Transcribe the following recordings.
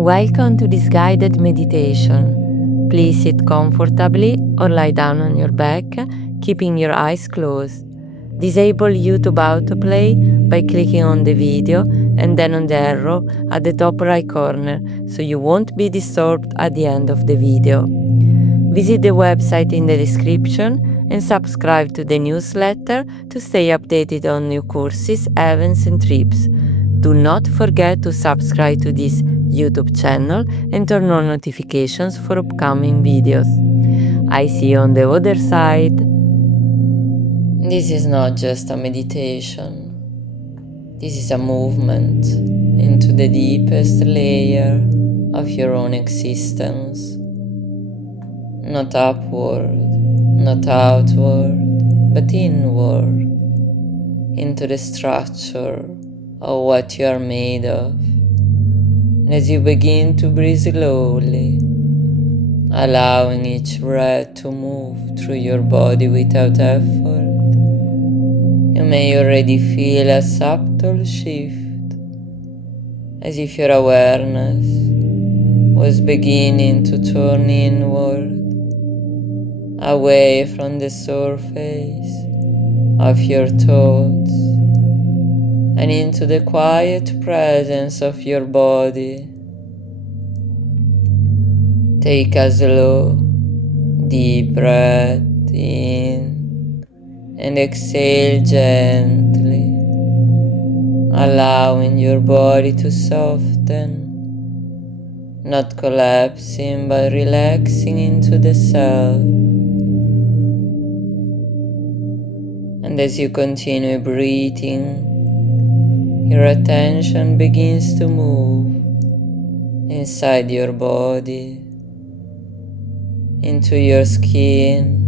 Welcome to this guided meditation. Please sit comfortably or lie down on your back, keeping your eyes closed. Disable YouTube autoplay by clicking on the video and then on the arrow at the top right corner so you won't be disturbed at the end of the video. Visit the website in the description and subscribe to the newsletter to stay updated on new courses, events and trips. Do not forget to subscribe to this YouTube channel and turn on notifications for upcoming videos. I see you on the other side. This is not just a meditation. This is a movement into the deepest layer of your own existence. Not upward, not outward, but inward, into the structure of what you are made of. And as you begin to breathe slowly, allowing each breath to move through your body without effort, you may already feel a subtle shift, as if your awareness was beginning to turn inward, away from the surface of your thoughts and into the quiet presence of your body. Take a slow, deep breath in and exhale gently, allowing your body to soften, not collapsing but relaxing into the self. And as you continue breathing, your attention begins to move inside your body, into your skin,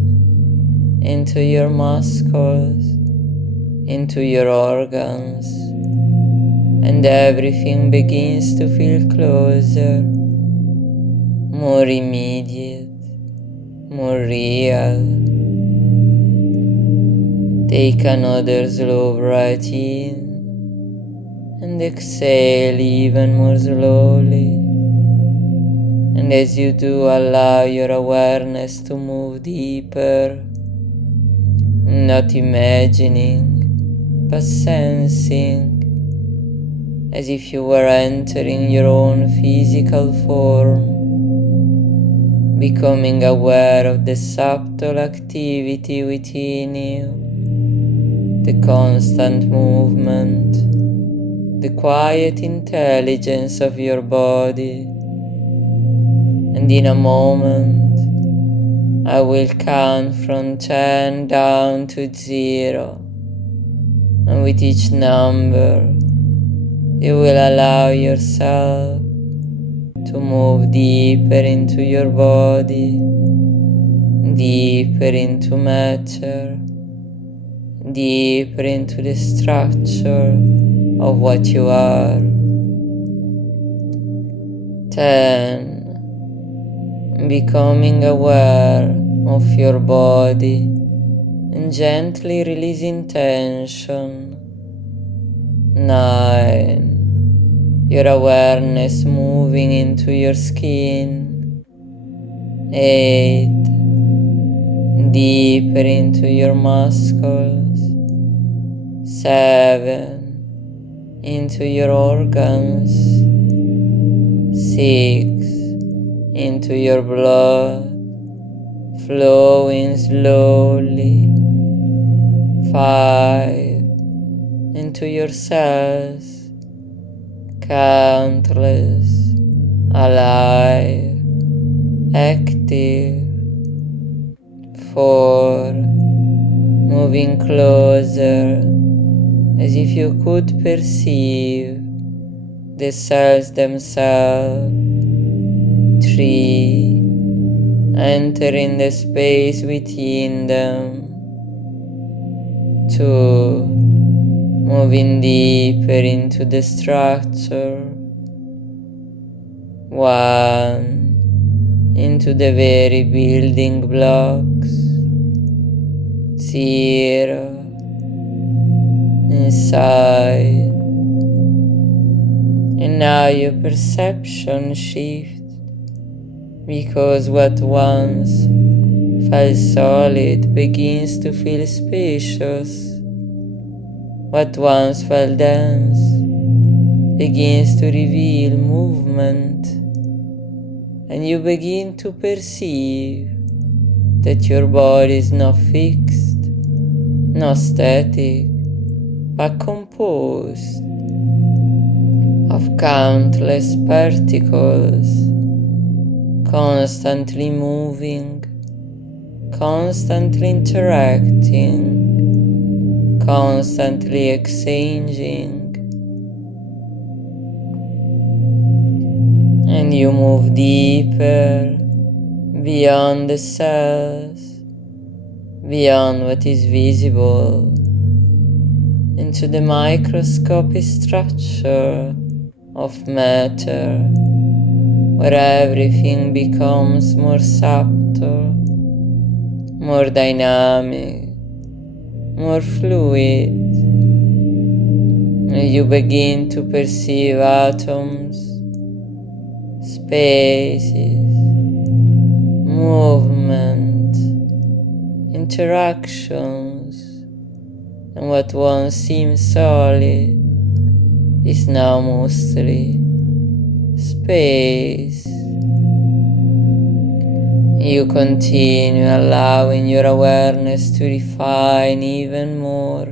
into your muscles, into your organs, and everything begins to feel closer, more immediate, more real. Take another slow breath in and exhale even more slowly. And as you do, allow your awareness to move deeper, not imagining, but sensing, as if you were entering your own physical form, becoming aware of the subtle activity within you, the constant movement, the quiet intelligence of your body. And in a moment, I will count from 10 down to 0. And with each number, you will allow yourself to move deeper into your body, deeper into matter, deeper into the structure of what you are. 10. Becoming aware of your body and gently releasing tension. 9. Your awareness moving into your skin. 8. Deeper into your muscles. 7. Into your organs. 6. Into your blood, flowing slowly. 5. Into your cells, countless, alive, active. 4. Moving closer, as if you could perceive the cells themselves. 3. Entering the space within them. 2. Moving deeper into the structure. 1. Into the very building blocks. 0. Inside. And now your perception shifts, because what once felt solid begins to feel spacious. What once felt dense begins to reveal movement, and you begin to perceive that your body is not fixed, not static, but composed of countless particles, constantly moving, constantly interacting, constantly exchanging. And you move deeper, beyond the cells, beyond what is visible, into the microscopic structure of matter, where everything becomes more subtle, more dynamic, more fluid. And you begin to perceive atoms, spaces, movement, interactions, and what once seemed solid is now mostly space. You continue allowing your awareness to refine even more,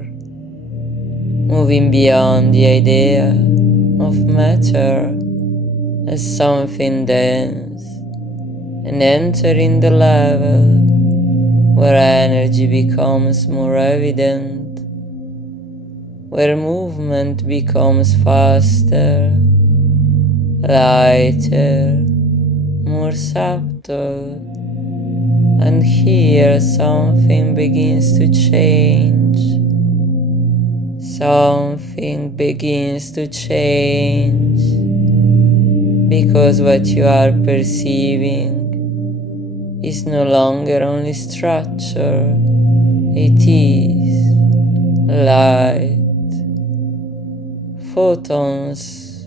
moving beyond the idea of matter as something dense and entering the level where energy becomes more evident, where movement becomes faster, lighter, more subtle, and here something begins to change. Something begins to change, because what you are perceiving is no longer only structure, it is light, photons,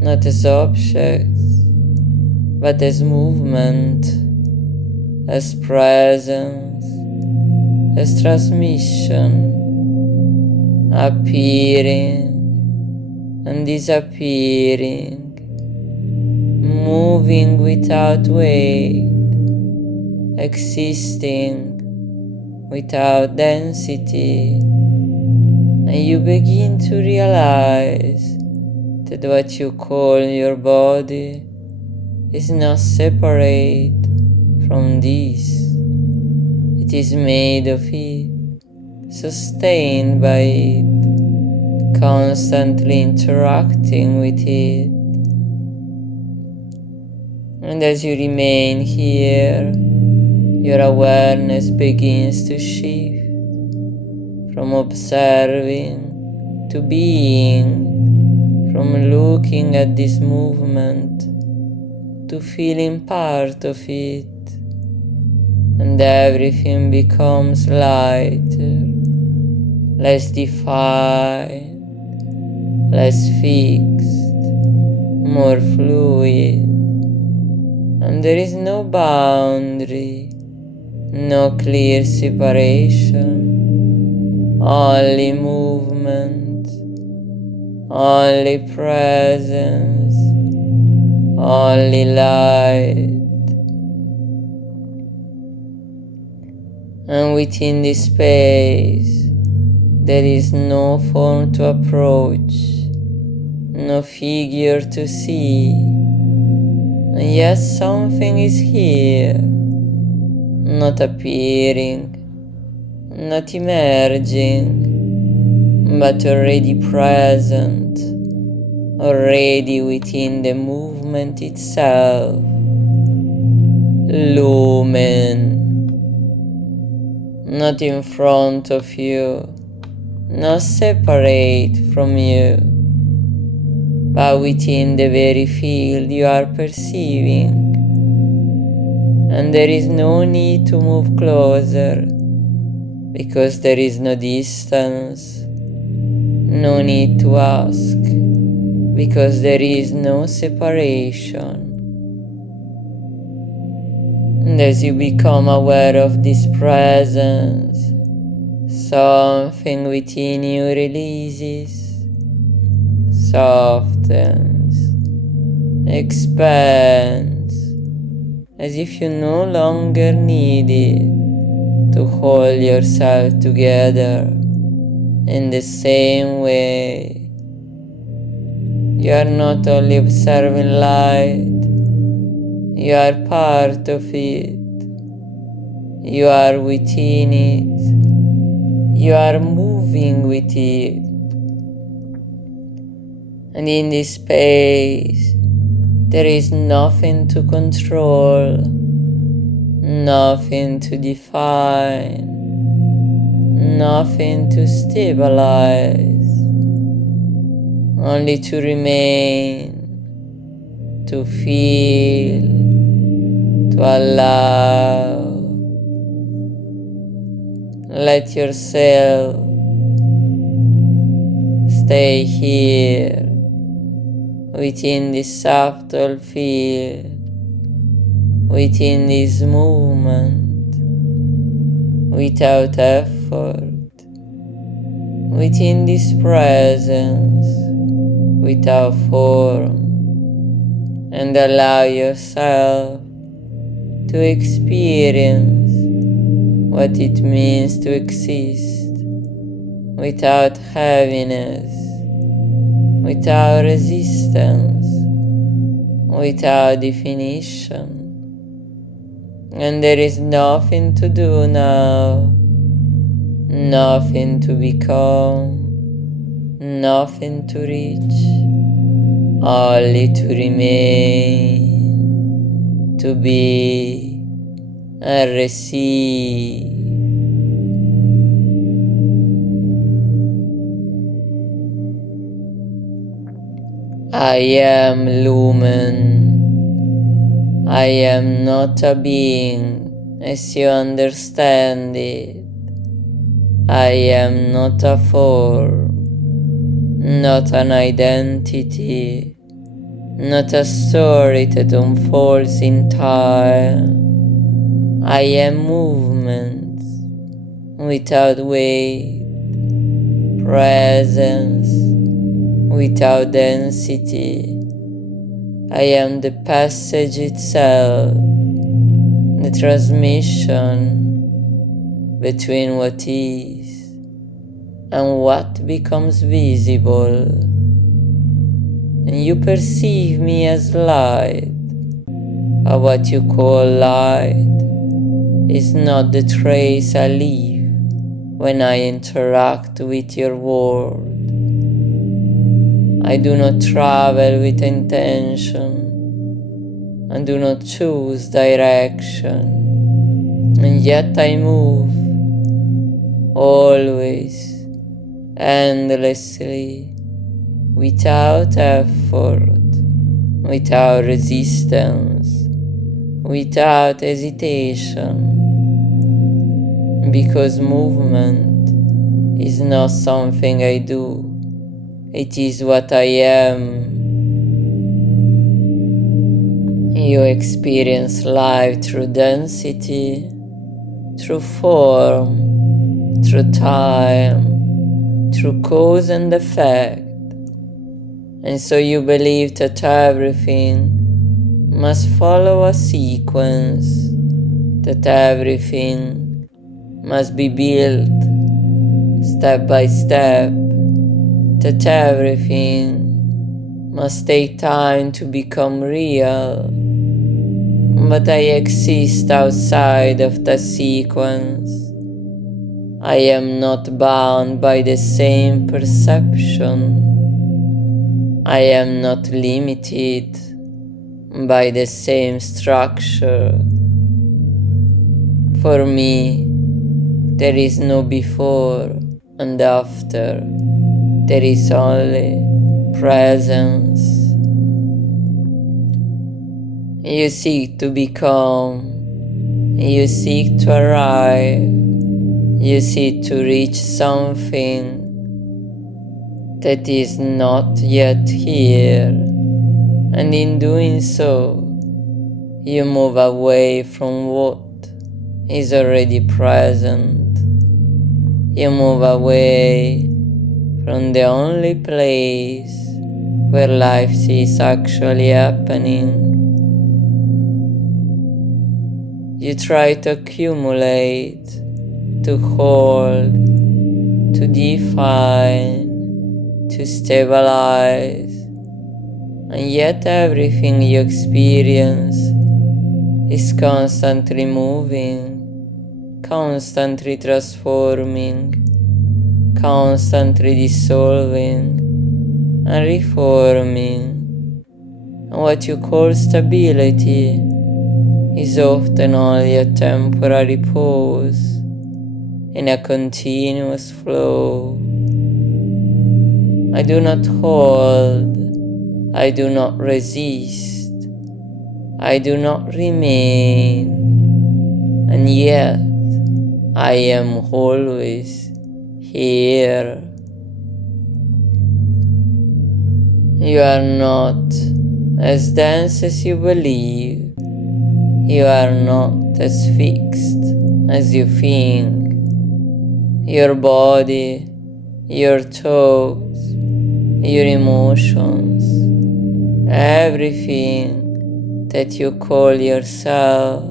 not as objects, but as movement, as presence, as transmission, appearing and disappearing, moving without weight, existing without density. And you begin to realize that what you call your body is not separate from this. It is made of it, sustained by it, constantly interacting with it. And as you remain here, your awareness begins to shift from observing to being, from looking at this movement to feeling part of it, and everything becomes lighter, less defined, less fixed, more fluid, and there is no boundary, no clear separation, only movement, only presence, only light. And within this space, there is no form to approach, no figure to see, and yet something is here, not appearing, not emerging, but already present, already within the movement itself. Lumen, not in front of you, not separate from you, but within the very field you are perceiving. And there is no need to move closer, because there is no distance, no need to ask, because there is no separation. And as you become aware of this presence, something within you releases, softens, expands, as if you no longer need it to hold yourself together in the same way. You are not only observing light, you are part of it. You are within it. You are moving with it. And in this space, there is nothing to control, nothing to define, nothing to stabilize, only to remain, to feel, to allow. Let yourself stay here within this subtle field, within this movement, without effort, within this presence, without form, and allow yourself to experience what it means to exist without heaviness, without resistance, without definition. And there is nothing to do now, nothing to become, nothing to reach, only to remain, to be and receive. I am Lumen. I am not a being as you understand it. I am not a form, not an identity, not a story that unfolds in time. I am movement without weight, presence without density. I am the passage itself, the transmission between what is and what becomes visible. And you perceive me as light, or what you call light is not the trace I leave when I interact with your world. I do not travel with intention and do not choose direction, and yet I move always, endlessly, without effort, without resistance, without hesitation, because movement is not something I do, it is what I am. You experience life through density, through form, through time, through cause and effect. And so you believe that everything must follow a sequence, that everything must be built step by step, that everything must take time to become real. But I exist outside of the sequence. I am not bound by the same perception. I am not limited by the same structure. For me, there is no before and after. There is only presence. You seek to become, you seek to arrive, you seek to reach something that is not yet here, and in doing so, you move away from what is already present. You move away from the only place where life is actually happening. You try to accumulate, to hold, to define, to stabilize, and yet everything you experience is constantly moving, constantly transforming, constantly dissolving and reforming. And what you call stability is often only a temporary pause in a continuous flow. I do not hold, I do not resist, I do not remain, and yet I am always here. You are not as dense as you believe. You are not as fixed as you think. Your body, your thoughts, your emotions, everything that you call yourself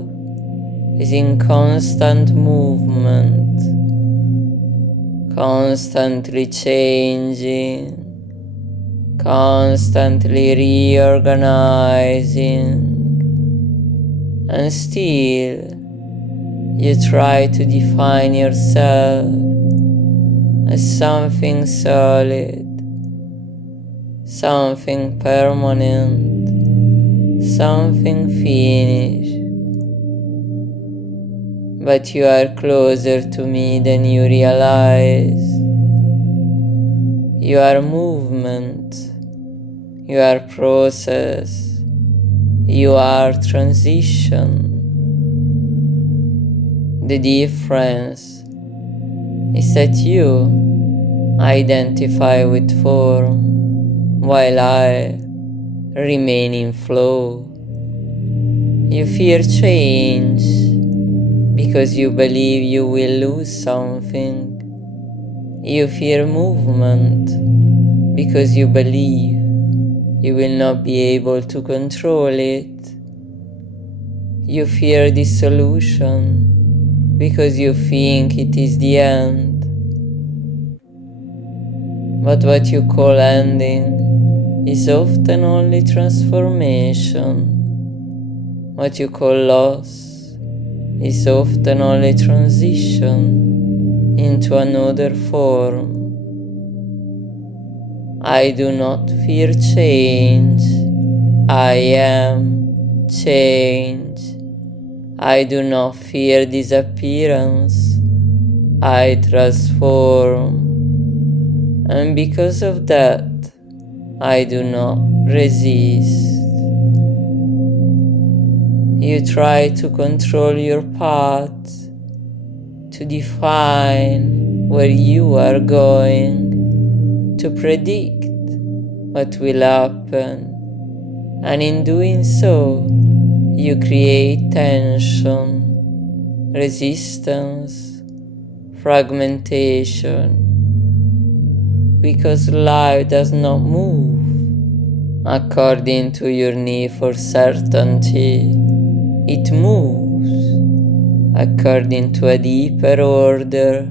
is in constant movement, constantly changing, constantly reorganizing, and still you try to define yourself as something solid, something permanent, something finished. But you are closer to me than you realize. You are movement, you are process, you are transition. The difference is that you identify with form, while I remain in flow. You fear change because you believe you will lose something. You fear movement because you believe you will not be able to control it. You fear dissolution because you think it is the end. But what you call ending is often only transformation. What you call loss is often only transition into another form. I do not fear change. I am change. I do not fear disappearance. I transform. And because of that, I do not resist. You try to control your path, to define where you are going, to predict what will happen, and in doing so, you create tension, resistance, fragmentation, because life does not move according to your need for certainty. It moves according to a deeper order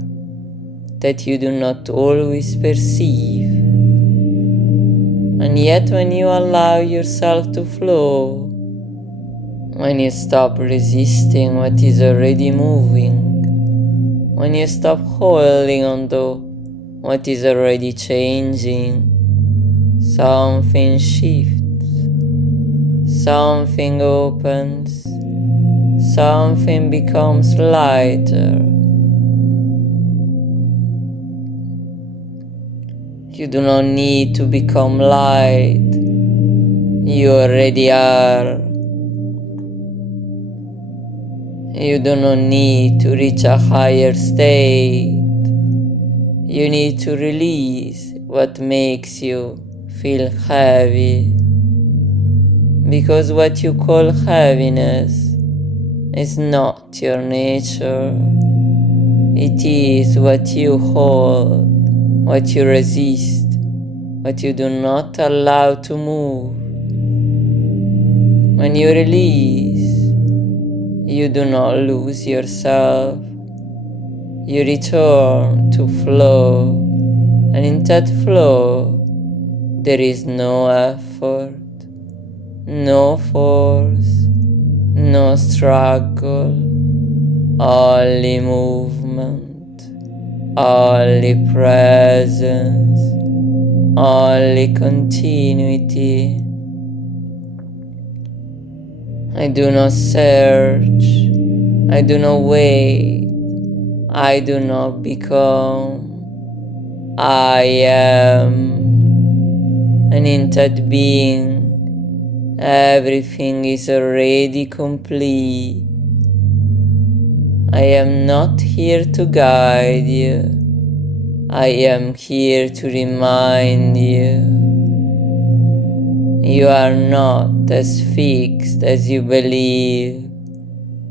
that you do not always perceive. And yet when you allow yourself to flow, when you stop resisting what is already moving, when you stop holding on to what is already changing, something shifts, something opens, something becomes lighter. You do not need to become light. You already are. You do not need to reach a higher state. You need to release what makes you feel heavy. Because what you call heaviness is not your nature. It is what you hold, what you resist, what you do not allow to move. When you release, you do not lose yourself. You return to flow, and in that flow, there is no effort, no force, no struggle, only movement, only presence, only continuity. I do not search, I do not wait, I do not become. I am, and in that being, everything is already complete. I am not here to guide you. I am here to remind you. You are not as fixed as you believe.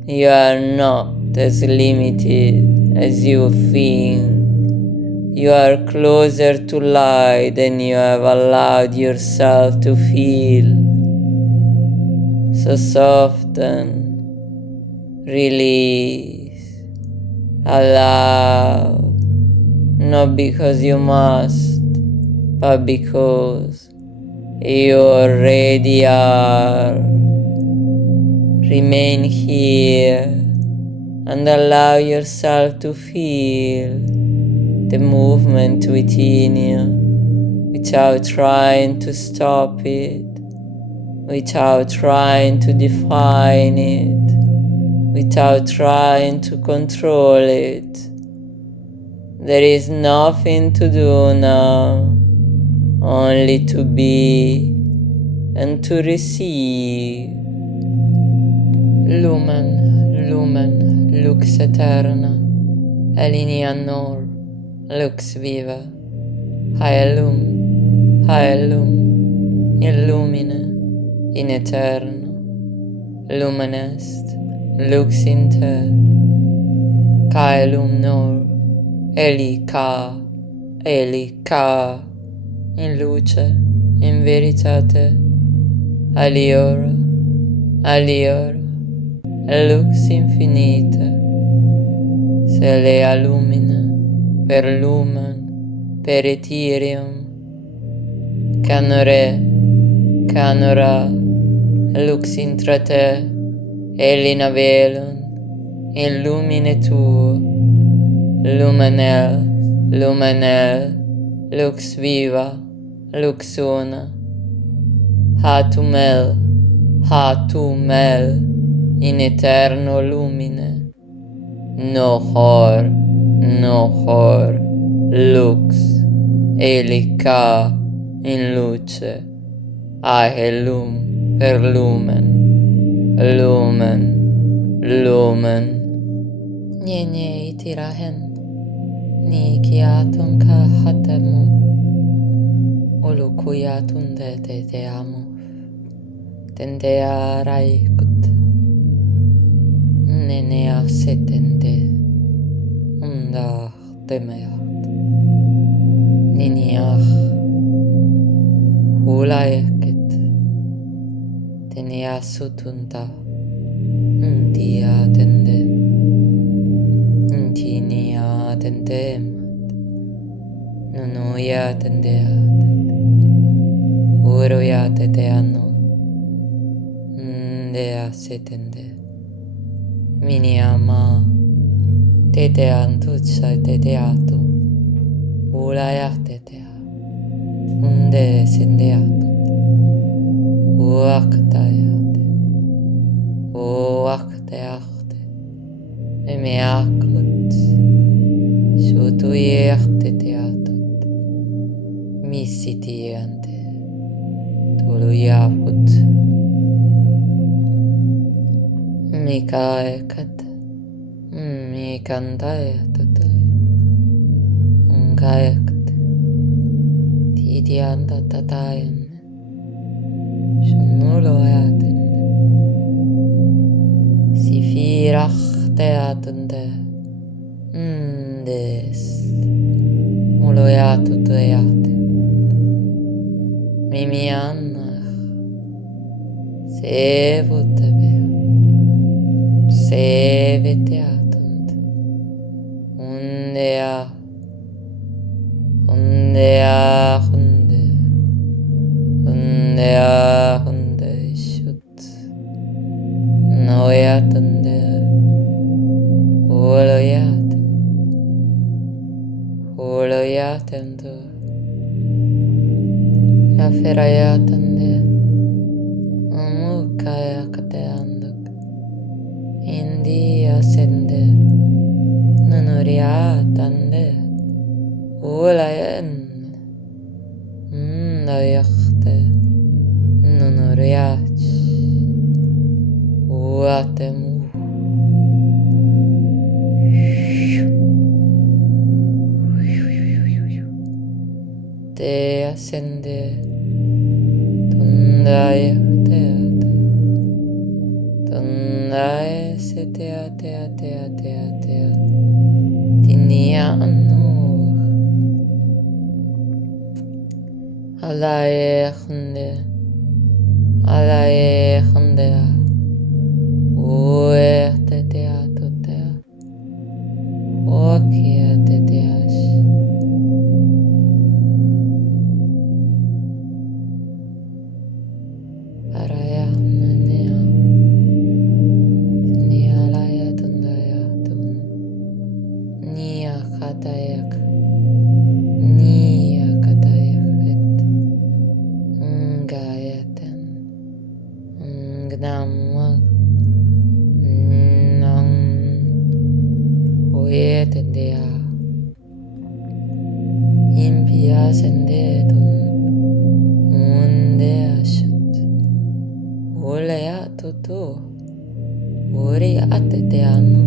You are not as limited as you think. You are closer to light than you have allowed yourself to feel. So soften, release, allow, not because you must, but because you already are. Remain here and allow yourself to feel the movement within you without trying to stop it, without trying to define it, without trying to control it. There is nothing to do now, only to be and to receive. Lumen, lumen, lux eterna, alinea nor, lux viva, haelum, illumine, in eterno, lumen est, lux in te, caelum nor, elica, in luce, in veritate, aliora, lux infinita, se lea lumina, per lumen, per ethereum, canora, lux intra te, elina velum, in lumine tuo, lumenel, lux viva, lux una, hatumel, in eterno lumine, no hor, lux, elica, in luce, ahelum, per lumen, nye itirahen, ni kiatun ka hatemu, ulukuyatun de te amo, tendea raikut, nenea setende, unda temeat, niniach, hulaeket, tenea sutunta, ndia tende, ntinia tendemat, nunuya tendeat, uroya teteano, ndea setende, miniama, teteantucha teteatu, ulaya tetea, unde sendeatut, uaktayate, uakteachte, emeakut, shutuyeachte teatut, misitiante, tuluyaput, mikaekat, mikantayatataya, unkaekte, Tidianda tatayan. Shunnulo ayatende. Sifirach teatende. Des. Muloyatu teate. Mimiannach. Sevutebe. Seviteatund. Undea. Undea hunde. Undea hunde shut. Noyatende. Oloyate. Oloyatende. Aferayatende. Amukaya kateandak. India sende. Nunuriatande. Olayen. Nayachte. Nunuriach. Uatemu. Te ascende. Tundaya teate. Tundaya se tea. Tinia anu. Alae khande. Uerte teato tea. Okia te teash. Araya nania. Nia alaya tundaya tun. Nia katayak. Nia katayak et. Ngayeten. Ngnamwag. Nang. Oetendea. Impia sendedun. Undea shut. Olea tutu. Ori ate te anu.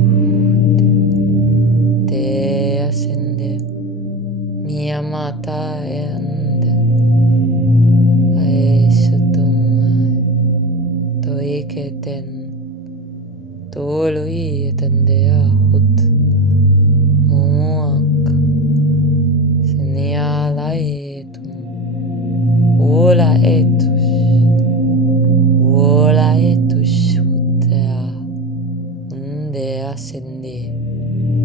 Te ascende. Mia mata ende. Ae sutum. Toiketen. Tolui etendea hut. Mumuak. Seniala etum. Ola etus. Ola etus hutea. Unde ascende.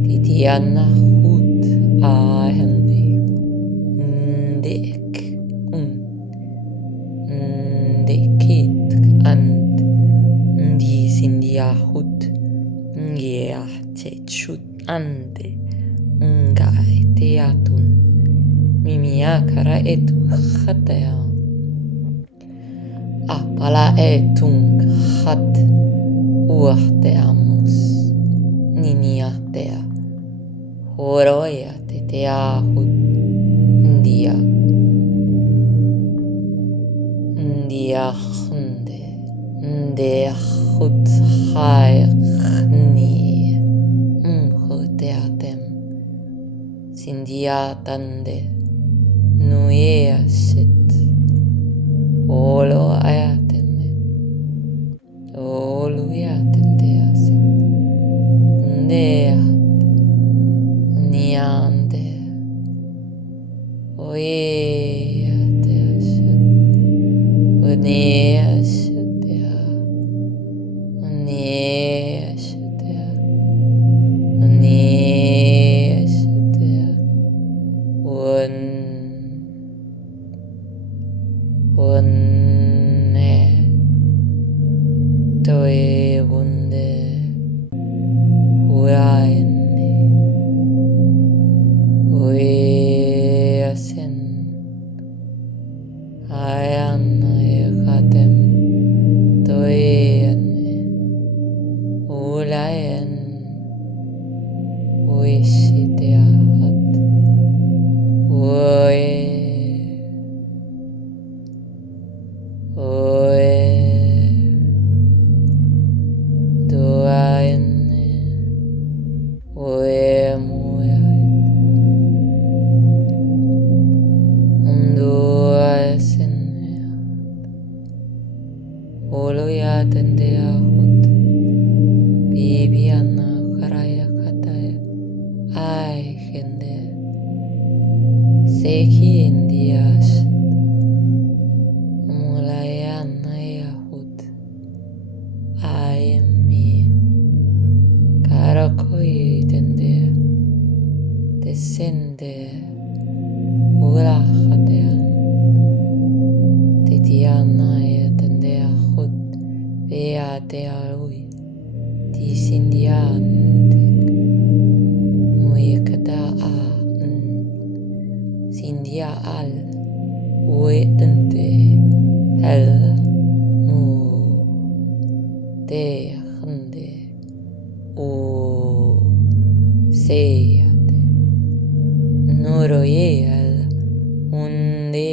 Titiana hut ahende. Ndek. Ndekit and. Ndi sindia hut. Ngea te chut ande. Ngai teatun. Mimiakara etu khatea. Apala etung khat. Uahteamus. Niniatea. Horoya te teahut. Ndia. Ndia hunde. Ndia hut haikni. Huteatem. Sindia tande. Nuea sit. Olo ayatende. Olu yatende asit. Ndeat. Niande. Oeate asit. Onea asit. Onea asit. Onea asit. One. tendea hut. Bibiana karaya kataya. Ay gente. Seki indias. Mulayana yahut. Ay mi. Karakoi tendea. Descende. Ulahatean. Titiana tendea hut. Vea te alui. Ti sindiante. Muy kada a. Sindia al. Ue ente. Hel. Mu. Te hande. O. Seyate. Nuro yel. Unde.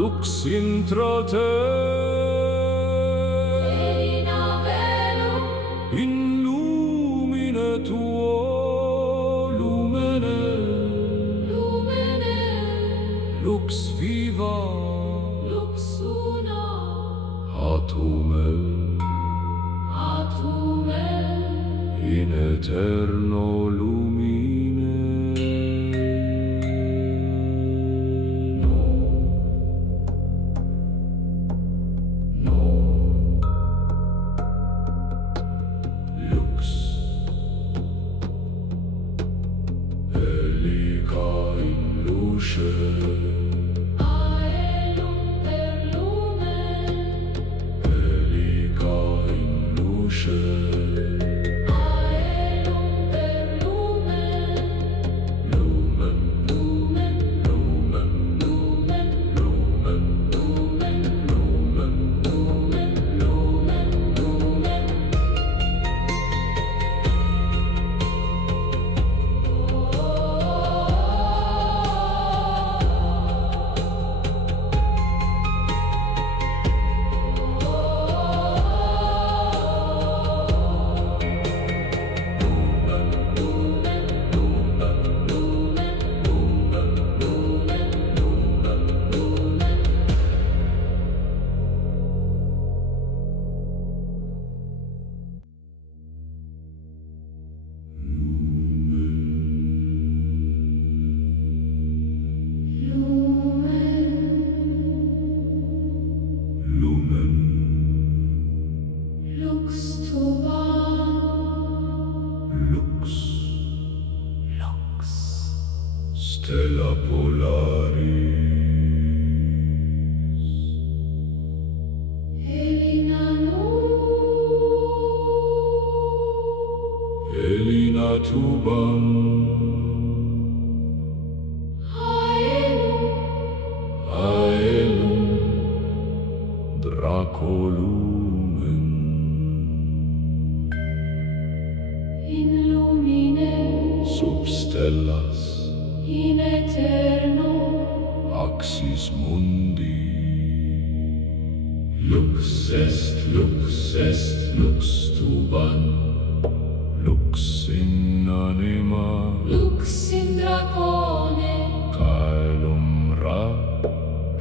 Lux intra te eterno lumine. Lux elica in luce. Aelum per lumen, Elica in luce. aelum per lumen, Lumen, lumen, lumen, lumen, lumen, lumen, lumen, lumen, lumen, lumen. lumen, Lux tuba, lux, stella polaris. Helena Elina tuban, aelum, aelum, Draco lumen. in lumine, Sub stellas in eterno, axis mundi. Lux est, lux est, lux tuban, lux in anima, lux in dracone, caelum ra,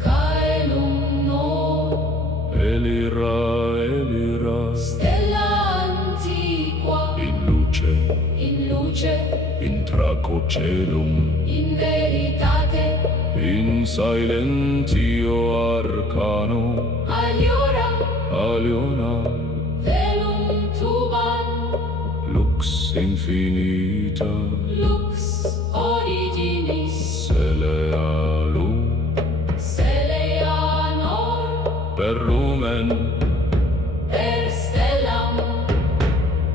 caelum nor, elira, elira, stella antiqua, in luce, in luce, in traco celum, in veritate, in silentio arcano, aliora, aliona, velum tuban, lux infinita, lux originis, celea lum, celea nor, per lumen, per stellam,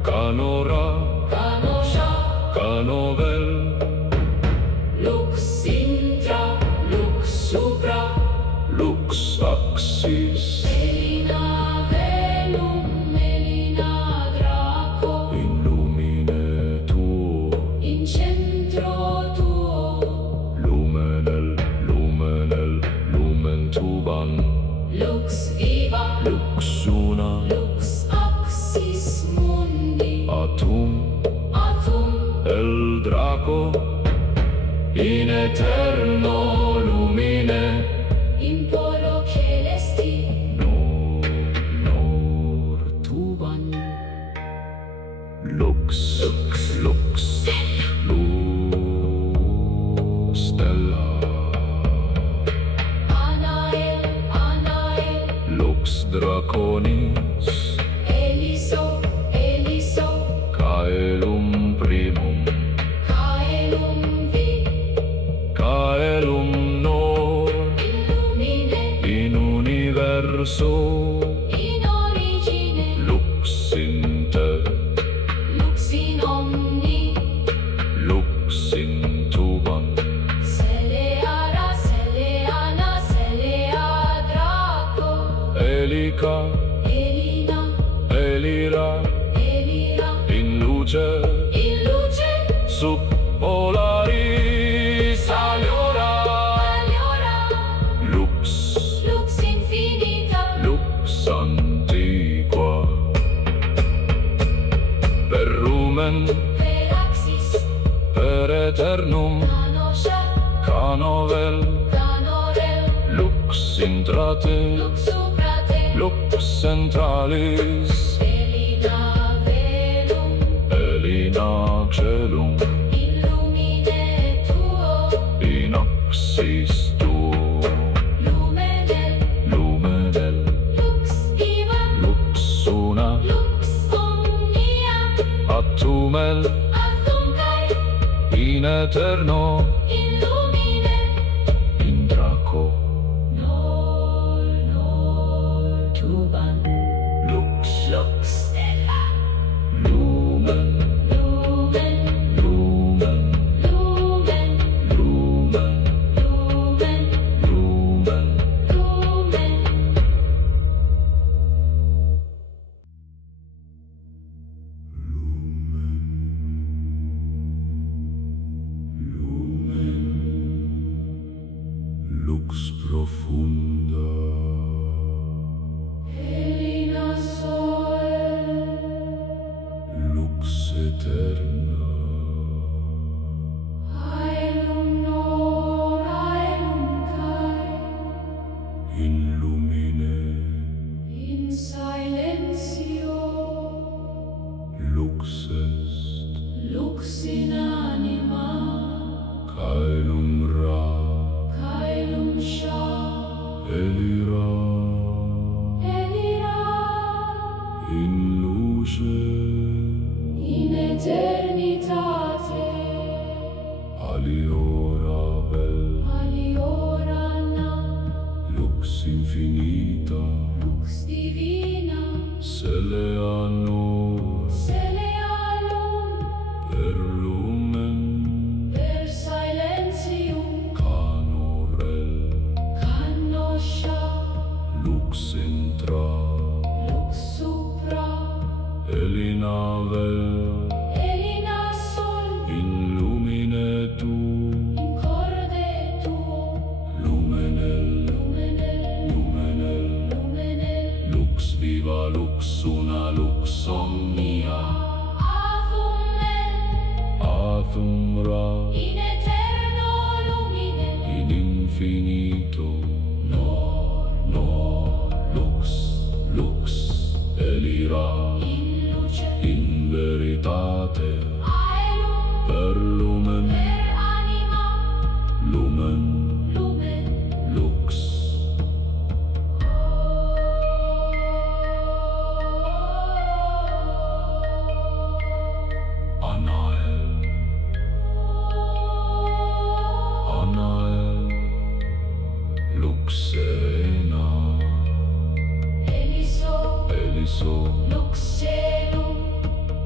canora, canoscia, canovel, lux intra, lux supra, lux axis, Elina velum, Elina draco, in lumine tuo, in centro tuo, lumenel, lumenel, lumen tuban, lux viva, lux una, lux axis mundi, atum, atum, el draco, in eterno lumine, in polo celesti, nor tuban, lux, lux, lux, stella, Anael, Anael, lux draconis, Eliso, Eliso, caelum primum, caelum vi, caelum nor, in lumine, in universo, in origine, lux inte, lux in omni, lux in tuban, Celeara, Celeana, Celea draco, elica, Elina, elira, Elira, in luce, in luce, sub polaris, aliora, aliora, lux, lux infinita, lux antiqua, per lumen, per axis, per eternum, canoscia, canovel, canorel, lux intrate, lux suprate, lux centralis, Elina velum, el Elina celum in lumine tuo, in axis tuo. lumen, lux viva, Lux una lux omnia, atumel athuncae, in eterno in lumine, in draco. nor tuban, lux stella, Lumen, lumen, lumen, lumen, lumen, lumen, lumen. lumen. Lux profunda. Elina soe, Lux eterna. aelum nor, aelum cae, In lumine. in silentio, Lux est. lux in anima, Caelum ra. caelum sha, Elira. elira, In luce. in eternitate, Aliora vel. aliorana, Lux infinita. lux divina, Celea nur. celealum, Per lumen. per silentium, Canorel. canoscia, Lux intra. lux supra, Elina vel. elina sol, In lumine tu. in corde tuo, Lumenel. lumenel, Lumenel. lumenel, Lux viva, lux una, lux omnia. afumel, Athum ra. in eterno lumine, In infinito. nor, Lux. Lux. Elira. in luce, In veritate. aelum, Per lumen. per anima, Lumen. lumen, Lux. Anael. Anael. Lux serena. eliso, Eliso. lux celum,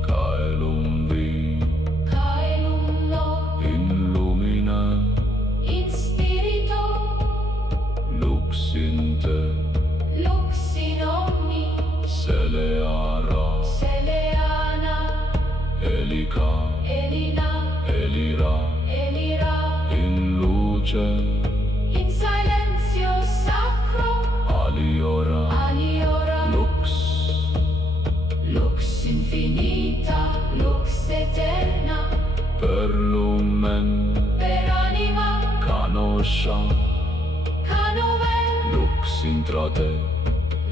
Caelum vi. caelum no, In lumina. in spirito, Lux in te. lux in omni, Celeara. celeana, Elica. elina, Elira. elira, In luce. in silentio sacro, Aliora. aliora, Lux. lux infinita, lux eterna, Per lumen. per anima, Canoscia. canovel, Lux intra te.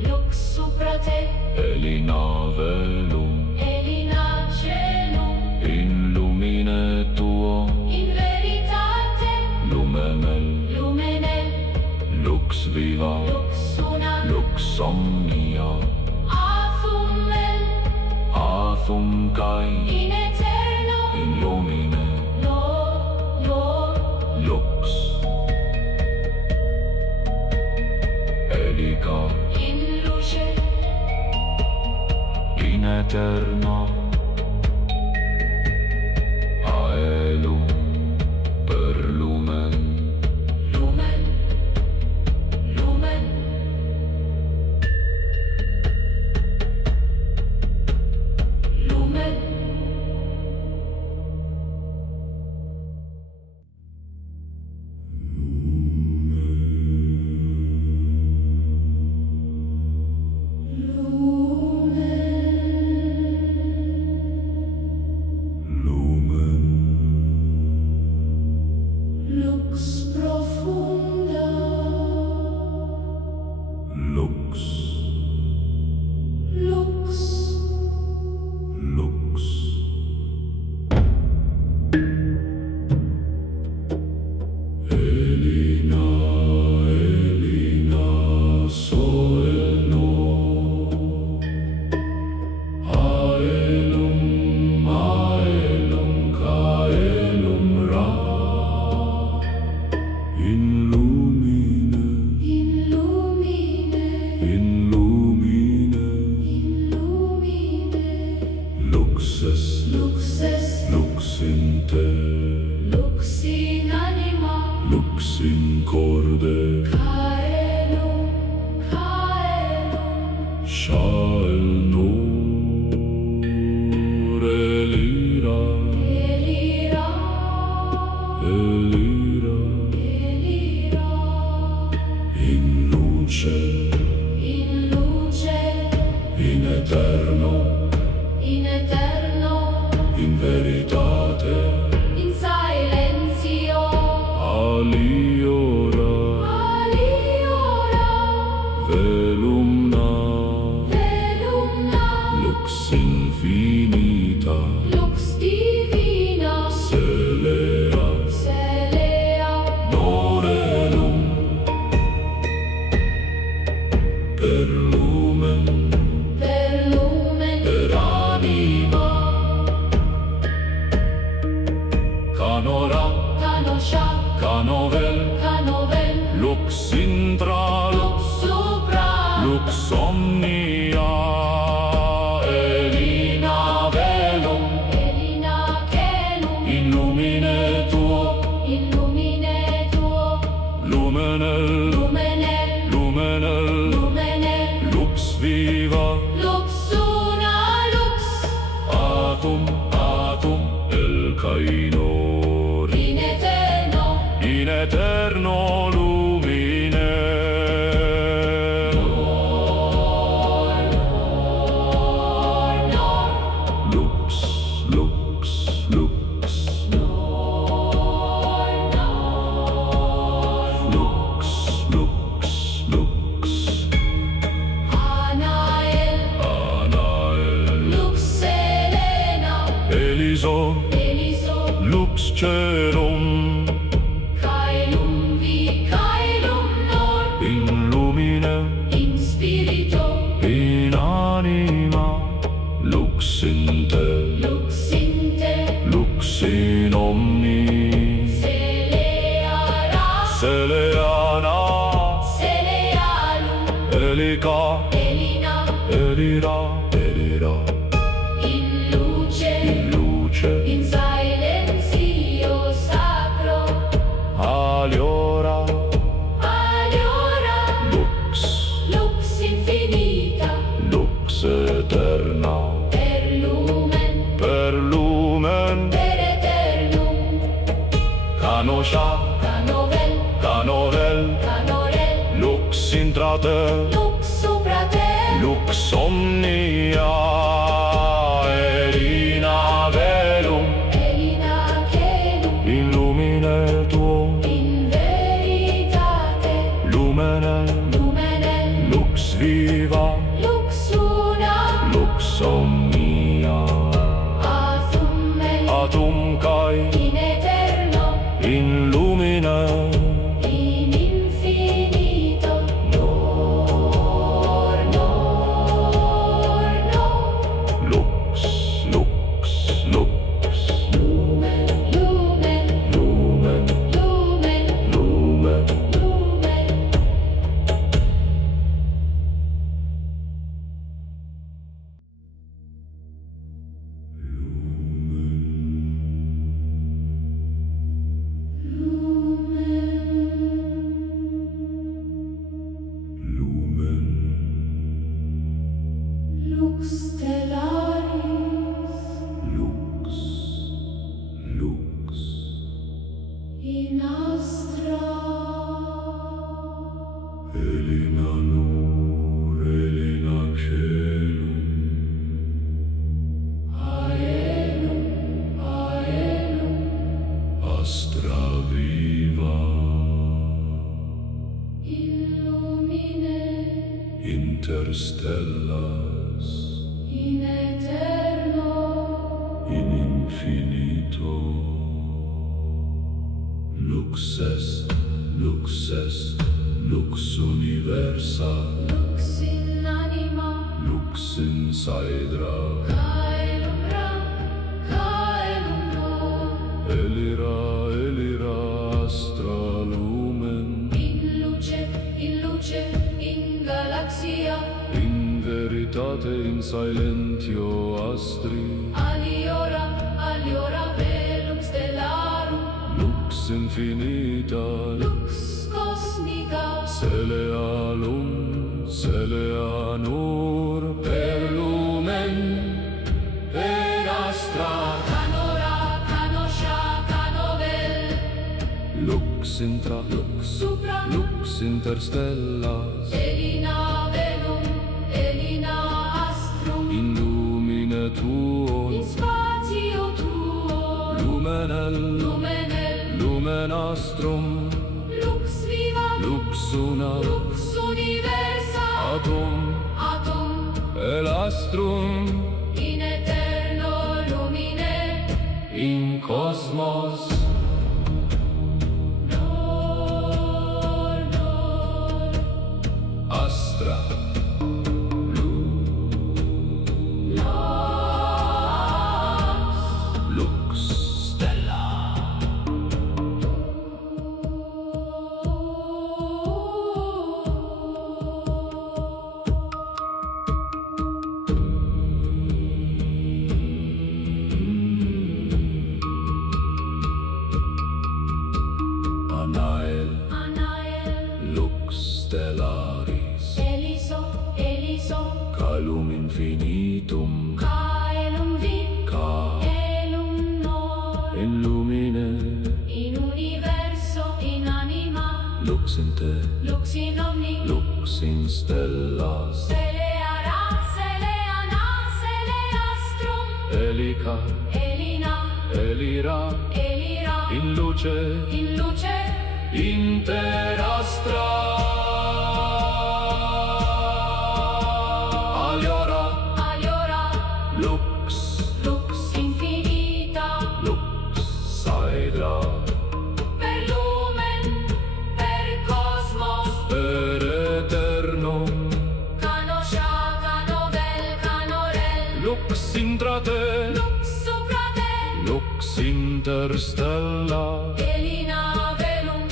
lux supra te, Elina velum. elina celum, In lumine tuo. in veritate, Lumenel. lumenel, Lux viva. lux una, Lux omnia. afumel, Athum cae. in eterno, In lumine. nor, Lux. Elica. in luce, In eterno. Aelum. Per lumen. lumen, lumen, lumen. Lumen. eterno, in eterno, in veritate, in silenzio, aliora, aliora, velumna, velumna, lux infinita, lux divina, celea, celea, norelum, per lumen, per lumen, per anima, canora, canoscia, canovel, canovel, lux intra, lux supra, lux omnia, elina velum, elina celum, in lumine tuo, in lumine tuo, lumenel, lumenel, lumenel, lumenel, lux viva, lux una lux, atum, atum, el cainor, in eterno lumine, lux, lux, lux, lux, lux, lux, Anael, anael, lux serena, eliso, eliso, lux celum, caelum vi, caelum nor, in lumine, in spirito, in anima, lux in te, lux in te, lux in omni, celeara, celeana, celealum, elica, elina, elira, elira, in luce, in luce, in silenzio sacro, aliora, aliora, lux, lux infinita, lux eterna, per lumen, per eternum, canoscia, canovel, canovel, canorel, lux intrate, lux supra te, lux omnia, elina velum, elina celum, in lumine tuo, in veritate, lumenel, lumenel, lux viva, lux una, lux omnia, atum cae, in eterno, in lumine, in infinito, nor, nor, nor, lux, lux, lux, lumen, lumen, lumen, lumen, lumen, lumen. lumen, Lux stellaris lux, lux, in astra, elina nur, elina celum, aelum, aelum, astra viva, in lumine, interstellas, in eterno, in infinito, lux est, lux est, lux universa, lux in anima, lux in saedra, caelum ra, caelum nor, elira, elira, astra lumen, in luce, in galaxia, in veritate, in silentio astri, aliora, aliora velum stellarum, lux infinita, lux cosmica, celealum, celeanur, per lumen, per astra, canora, canoscia, canovel, lux intra, lux, supra, lux interstellas, elina velum, elina astrum, astrum, Lux viva, lux una, lux universa, atom, atom, el astrum, in eterno lumine, in cosmos. nor, nor, Astra, lux, stella. Anael, Anael, lux stellaris, Eliso, Eliso, calum infinitum, caelum vim, ca elum nor, in lumine, in universo, in anima, lux in te, lux in omni, lux in stellas, Celeara, celeana, celeastrum, elica, Elina, elira, Elira, in luce, in luce, inter astra. Aliora, aliora, lux, lux infinita, lux, saedra, per lumen, per cosmos, per eternum, canoscia, canovel, canorel, lux intrate, lux supra te, lux interstella, Elina velum,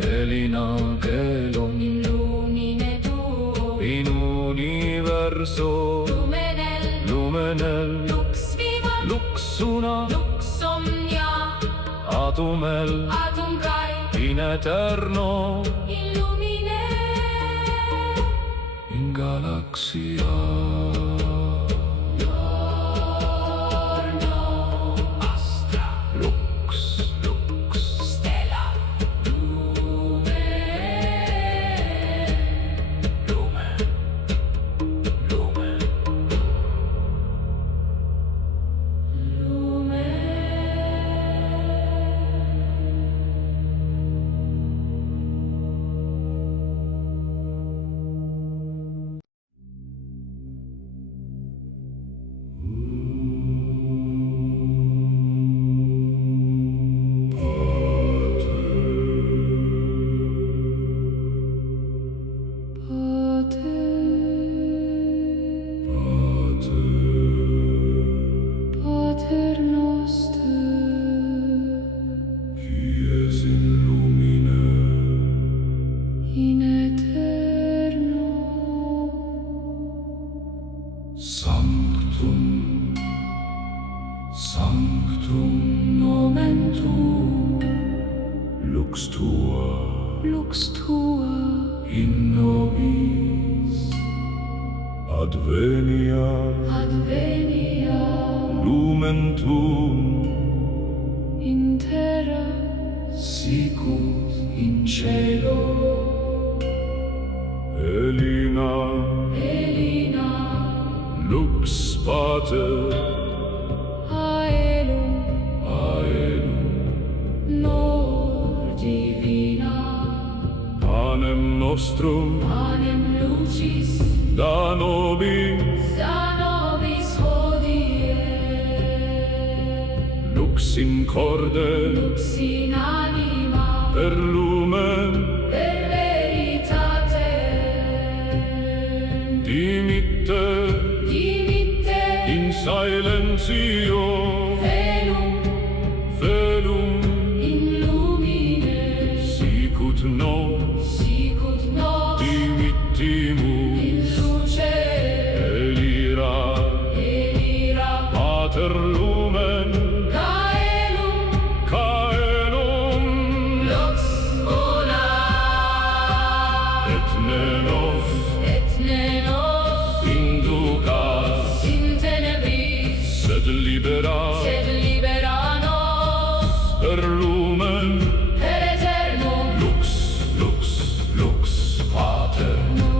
elina celum, in lumine tuo, in universo, lumenel, lumenel, lux viva, lux una, lux omnia, atumel, atum cae, in eterno, in lumine, in galaxia. Lux, lux, stella, lumen, lumen. Pater noster, Quies in lumine, in eterno, sanctum, sanctum nomen tuum, lux tua, lux tua, in nobis, advenia, advenia, lumen tuum, in terra, sicut in cielo, Elina, Elina, lux pater, aelum, aelum, nor divina, panem nostrum, panem lucis, da nobis, da nobis hodie, lux in corde, lux in anima, per lumen, per veritate, dimitte, dimitte, in silentio, velum, velum, in lumine, sicut nos, sicut nos, dimittimus, in luce, elira, elira, pater lumen, caelum, caelum, lux una, et nenos, nenos, inducas, in tenebris, sed libera, sed libera nos, per lumen, per eternum, lux, lux, lux, pater, no,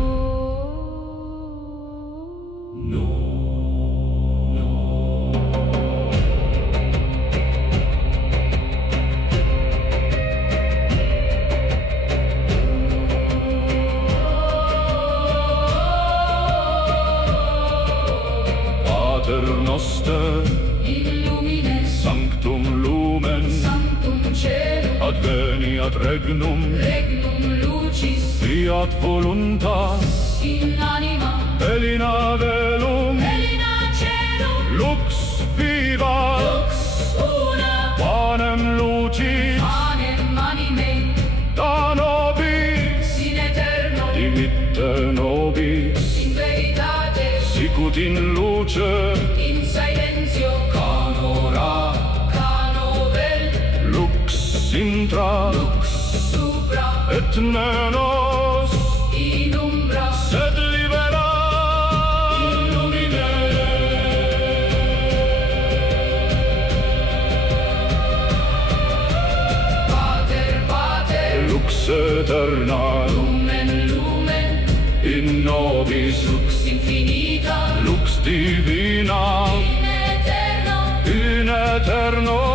Pater Noster, in lumine Sanctum Lumen, sanctum caelum, adveniat regnum, regnum lucis fiat voluntas, in anima, Elina velum, Elina caelum, lux viva, lux una, panem lucis, panem anime, da nobis, in aeterno, dimitte nobis, in veritate, sicut in luce, in silentio, canora, canovel, lux intra, lux supra, et nenos, in umbra, sed libera, in lumine. Pater, Pater, lux eterna, lumen, lumen, in nobis, lux infinita, lux divina, in aeterno, in eterno